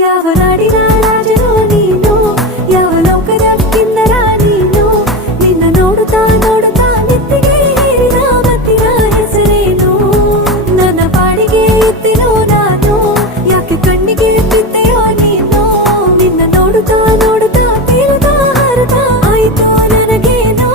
ಯಾವ ನಾಡಿನ ರಾಜನೋ ನೀನು, ಯಾವ ಲೋಕದ ಕಿನ್ನರ ನೀನು, ನಿನ್ನ ನೋಡುತ್ತಾ ನೋಡುತ್ತಾ ನೆತ್ತಿಗೆ ಏರಿದ ಮತ್ತಿನ ಹೆಸರೇನು, ನನ್ನ ಪಾಡಿಗೆ ಎತ್ತಿನೋ ನಾನು, ಯಾಕೆ ಕಣ್ಣಿಗೆ ಬಿದ್ದೆಯೋ ನೀನು, ನಿನ್ನ ನೋಡುತ್ತಾ ನೋಡುತ್ತಾ ತೀರದ ಹರದ ಆಯಿತು ನನಗೇನೋ.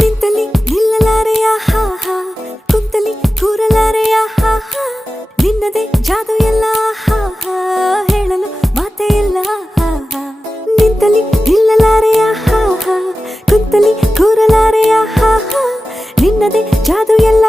ನಿಂತಲಿ ನಿಲ್ಲಲಾರೆಯ ಹಾ ಹಾ, ಕುಂತಲಿ ಕೂರಲಾರೆಯ ಹಾ ಹಾ, ನಿನ್ನದೇ ಜಾದು ಎಲ್ಲ ಹಾ ಹಾ, ಹೇಳಲು ಮಾತೇ ಇಲ್ಲ ಹಾ ಹಾ. ನಿಂತಲಿ ನಿಲ್ಲಲಾರೆಯ ಹಾ ಹಾ, ಕುಂತಲಿ ಕೂರಲಾರೆಯ ಹಾ ಹಾ, ನಿನ್ನದೇ ಜಾದು ಎಲ್ಲ